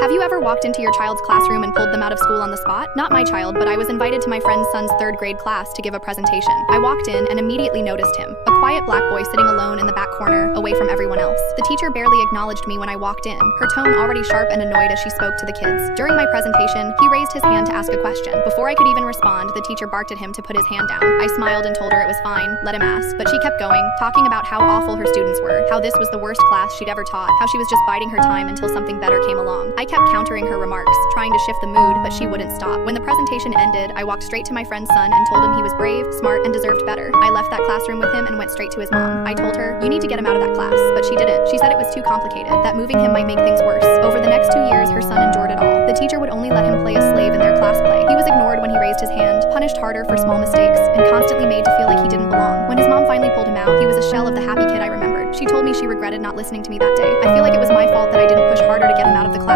Have you ever walked into your child's classroom and pulled them out of school on the spot? Not my child, but I was invited to my friend's son's third grade class to give a presentation. I walked in and immediately noticed him, a quiet black boy sitting alone in the back corner, away from everyone else. The teacher barely acknowledged me when I walked in, her tone already sharp and annoyed as she spoke to the kids. During my presentation, he raised his hand to ask a question. Before I could even respond, the teacher barked at him to put his hand down. I smiled and told her it was fine, let him ask, but she kept going, talking about how awful her students were, how this was the worst class she'd ever taught, how she was just biding her time until something better came along. I kept countering her remarks, trying to shift the mood, but she wouldn't stop. When the presentation ended, I walked straight to my friend's son and told him he was brave, smart, and deserved better. I left that classroom with him and went straight to his mom. I told her, "You need to get him out of that class," but she didn't. She said it was too complicated, that moving him might make things worse. Over the next 2 years, her son endured it all. The teacher would only let him play a slave in their class play. He was ignored when he raised his hand, punished harder for small mistakes, and constantly made to feel like he didn't belong. When his mom finally pulled him out, he was a shell of the happy kid I remembered. She told me she regretted not listening to me that day. I feel like it was my fault that I didn't push harder to get him out of the class.